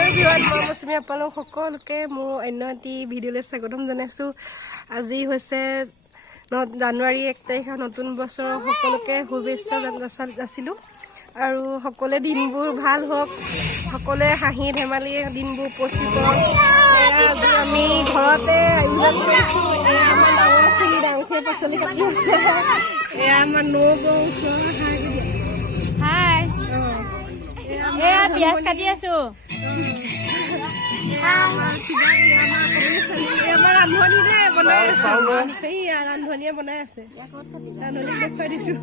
Hello everyone मैं मौसुमी आपलोक सकलोके मोर अन्य eighty भिडिओले स्वागतम जनाइছো। আজি হৈছে জানুৱাৰী 1 তাৰিখৰ নতুন বছৰৰ সকলোকে শুভেচ্ছা যাচিলো আৰু সকলোৱে দিনবোৰ ভাল হওক, সকলোৱে হাঁহি ধেমালি দিনবোৰ পচিব। আজি আমি ঘৰতে আয়োজন কৰিছো। আমাৰ ডাঙৰ খুৰী ডাঙৰ পাচলি কাটি আছে। আমাৰ নবৌ হাই পিয়াজ কাটি আছো। ৰান্ধনীয়ে বনাই আছে। ৰান্ধনীয়ে বনাই আছে। ৰান্ধনীক দেখুৱাই দিছো।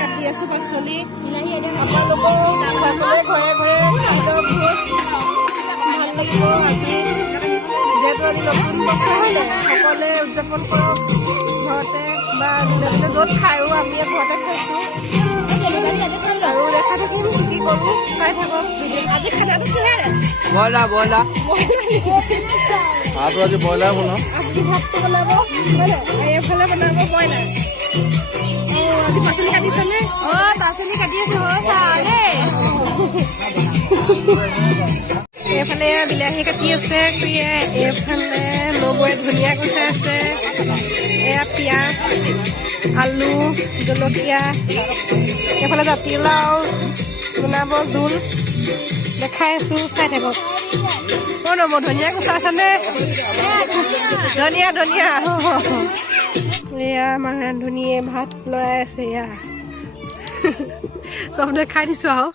কাটি আছো পাচলি। আপোনালোকৰ ঘৰে ঘৰে ভাল লাগিব। আজি যিহেতু আজি নতুন বছৰ হ'লে সকলোৱে উদযাপন কৰক ঘৰতে বা য'ত খায়ো আমি ঘৰতে খাইছোঁ আৰু দেখা থাকিম কি কৰোঁ চাই থাকক। আজি খানাটো কিহেৰে? ব্ৰইলাৰ আজি ব্ৰইলাৰ বনাম। আপুনি ভাতটো বনাব হয়নে? এইফালে বনাব ব্ৰইলাৰ। আজি পাচলি কাটিছেনে? পাচলি কাটি আছো। এইফালে বিলাহী কাটি আছে, এইফালে নবৌৱে ধনিয়া গুচাই আছে। এয়া পিঁয়াজ, আলু, জলকীয়া, এইফালে জাতিলাও বনাব জোল দেখাই আছো, চাই থাকক। নবৌ ধনিয়া গুচাই আছেনে? ধনিয়া এয়া আমাৰ ৰান্ধনীয়ে ভাত লৰাই আছে। এয়া চব দেখাই দিছো আৰু।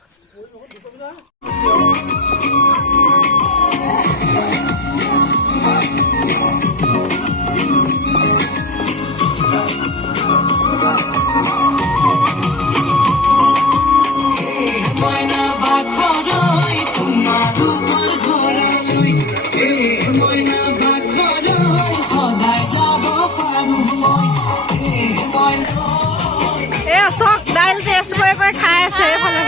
দাইল টেষ্ট কৰি খাই আছে। এইফালে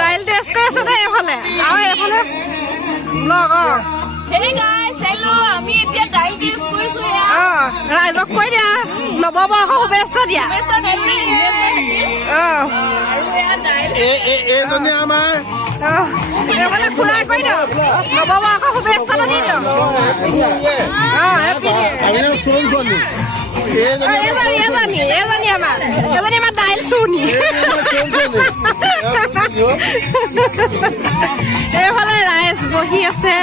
দাইল টেষ্ট কৰি আছে দেই এইফালে। আৰু এইফালে ৰাইজক কৈ দিয়া, নৱবৰ্ষ শুভেচ্ছা দিয়া। এইজনী আমাৰ এইফালে খুৰাই কৈ দিয়ক নৱবৰ্ষ শুভেচ্ছা দি দিয়ক। এজনী আমাৰ দাইল চুনি। এইফালে ৰাইজ বহি আছে।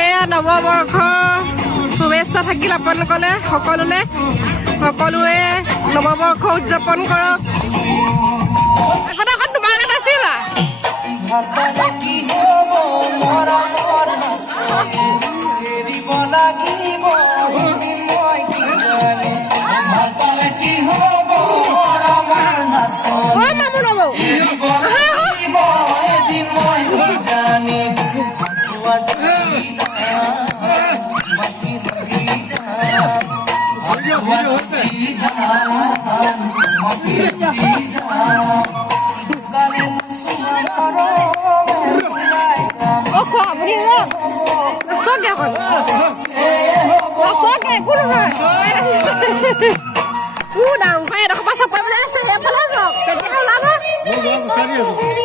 এয়া নৱবৰ্ষ শুভেচ্ছা থাকিল আপোনালোকলে সকলোৱে নৱবৰ্ষ উদযাপন কৰক। তোমালোকে নাছিলা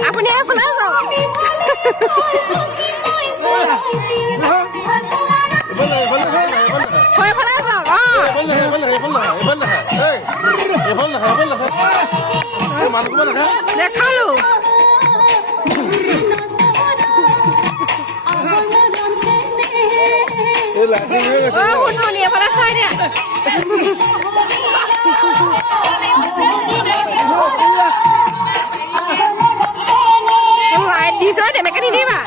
আপুনি এইফালে যাওক। দেখালো শুনি এফালে চাই দিয়া। লাইট দিছ তেনেকে নিদিবা।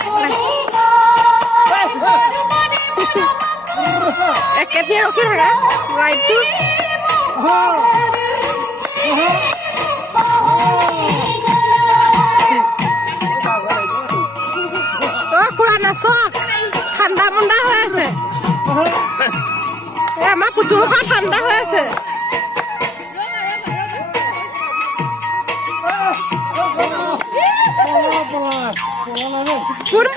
একেঠিয়ে ৰখি থাকা লাইটটো। খুৰা নাচক, ঠাণ্ডা মণ্ডা হৈ আছে। আমাৰ পুতুলখন ঠাণ্ডা হৈ আছে।